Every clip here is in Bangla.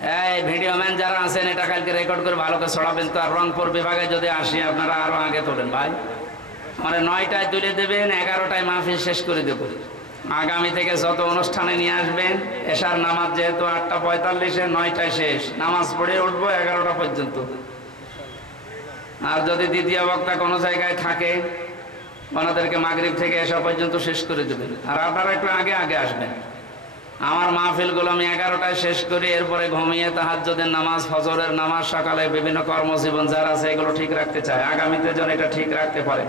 এই ভিডিও ম্যান যারা আছেন এটা কালকে রেকর্ড করে ভালো করে ছড়াবেন তো। আর রংপুর বিভাগে যদি আসি আপনারা আরো আগে তোলেন ভাই। মানে 9টায় তুলে দেবেন, 11টায় মাহফিল শেষ করে দেব। আগামী থেকে যত অনুষ্ঠানে নিয়ে আসবেন, এশার নামাজ যেহেতু 8:45-এ, 9টায় শেষ, নামাজ পড়ে উঠবো 11টা পর্যন্ত। আর যদি দ্বিতীয় বক্তা কোনো জায়গায় থাকে, ওনাদেরকে মাগরিব থেকে এশা পর্যন্ত শেষ করে দেবেন। আর আপনারা একটু আগে আগে আসবেন। আমার মাহফিলগুলো আমি 11টায় শেষ করি, এরপরে ঘুমিয়ে তাহাজ্জুদের নামাজ, ফজরের নামাজ, সকালে বিভিন্ন কর্মজীবন যারা আছে এগুলো ঠিক রাখতে চায়, আগামীতে যেন এটা ঠিক রাখতে পারে।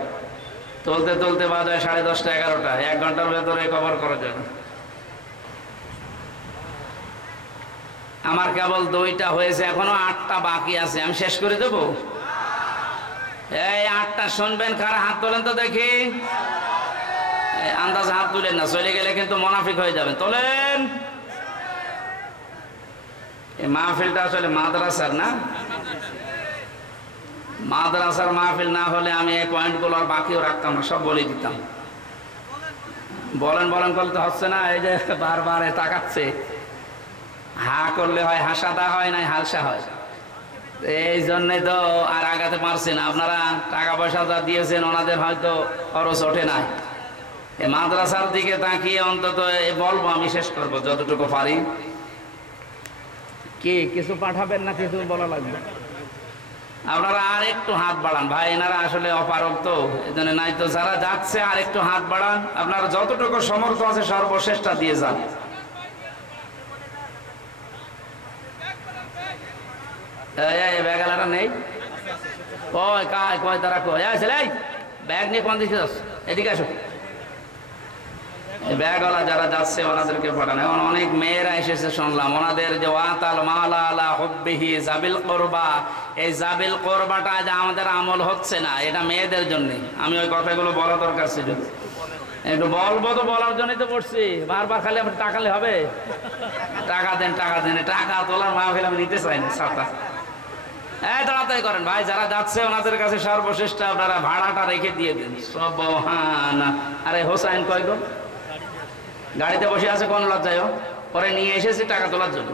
তুলতে তুলতে বাজায় 10:30, 11টা, 1 ঘন্টার ভেতরে কভার করা যায় না। আমার কেবল 2টা হয়েছে, এখনো 8টা বাকি আছে, আমি শেষ করে দেব। এই 8টা শুনবেন, কারা হাত তোলেন তো দেখি। আন্দাজে হাত তুলেন না, চলে গেলে কিন্তু মুনাফিক হয়ে যাবেন। তোলেন। এই মাহফিলটা আসলে মাদ্রাসার না, মাদ্রাসার মাহফিল না হলে আমি এই পয়েন্টগুলো আর বাকিও রাখতাম না, সব বলে দিতাম। বলেন বলেন করতে হচ্ছে না, এই যে বারবার তাকাচ্ছে। হা করলে হয় হাসাদা হয়, নাই হালসা হয়। এই জন্যে তো আর আগাতে পারছি না। আপনারা টাকা পয়সা যা দিয়েছেন ওনাদের হয়তো খরচ ওঠে নাই। এই মাদ্রাসার দিকে তাকিয়ে অন্তত বলবো, আমি শেষ করবো যতটুকু পারি। কি কিছু পাঠাবেন না কিছু বলা লাগবে? আপনারা আর একটু হাত বাড়ান ভাই, এনারা আসলে অপারগ তো, এই জন্য নাই তো যারা যাচ্ছে আর একটু হাত বাড়ান। আপনারা যতটুকু সমর্থ আছে সর্বশেষটা দিয়ে যান। ব্যাগালাটা নেই কয় কায় কয় তারা কয় ছেলে, ব্যাগ নিয়ে কোন দিকে যাচ্ছে? এদিকে আসো। ব্যাগওয়ালা যারা যাচ্ছে ওনাদেরকে পাঠান। এখন অনেক মেয়েরা এসেছে শুনলাম, ওনাদের যে ওয়াতাল মালা আলা হুব্বিহি জাবিল কুরবা, এই জাবিল কুরবাটা যে আমাদের আমল হচ্ছে না, এটা মেয়েদের জন্য। আমি ওই কথাগুলো বলা দরকার ছিল, একটু বলবো তো, বলার জন্যই তো করছি। বারবার খালি আপনি টাকালে হবে? টাকা দেন টাকা দেন, টাকা তোলার মাহফিল আমি নিতে চাই না। সাতা এই তাড়াতাড়ি করেন ভাই, যারা যাচ্ছে ওনাদের কাছে সর্বশ্রেষ্ঠ আপনারা ভাড়াটা রেখে দিয়ে দিন। সুবহানা। আরে হোসাইন কয় গো? গাড়িতে বসে আছে কোন লজ্জায়, পরে নিয়ে এসেছি টাকা তোলার জন্য।